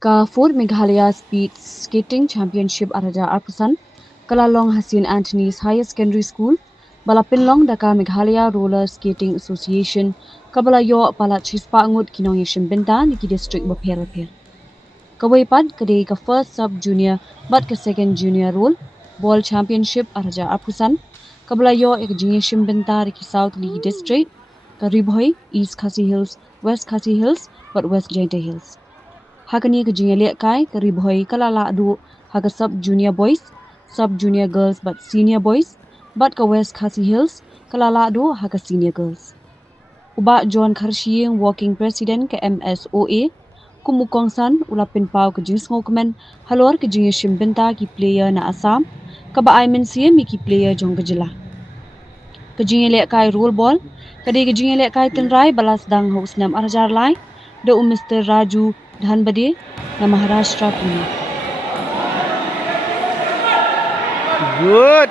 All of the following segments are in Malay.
Ka Meghalaya Speed Skating Championship Araja Arpusan, Kalalong Hasin Anthony's Higher Secondary School, Balapinlong Daka Meghalaya Roller Skating Association, Kabalayo Palat Chispa Angut Kinong Yashim Benta Niki District Bapir. Kawaipat kadai ka first sub junior but ka second junior role ball championship Araja Arpusan, Kabalayo ek junior Yashim Benta Niki South League District, ka Ribhoi East Khasi Hills, West Khasi Hills, but West Jainta Hills. Hakani ke junior lek kai ke Ribhoi kalala adu haga sub junior boys, sub junior girls but senior boys, but ke West Khasi Hills kalala adu haga senior girls. Uba John Kharshiyeng working president ke MSOA, kumukong san ulapin pau ke junior ngokmen halor ke junior shimbenta ki player na Assam, ke ba Aimin CM ki player jong ke jela. Ke junior lek kai roll ball, kadi ke junior lek kai tenrai balas dang haus nam arjar lai, do Mr. Raju Dhanbade na Maharashtra Pune. Good.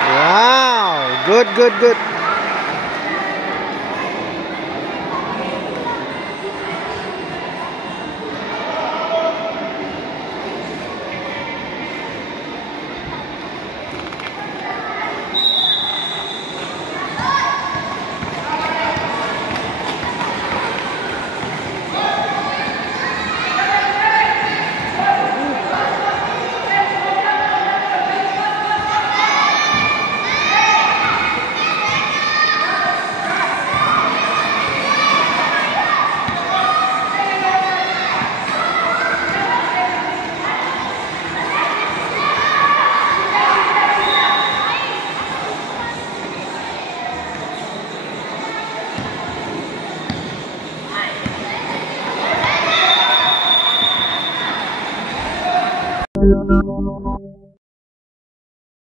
Wow, good.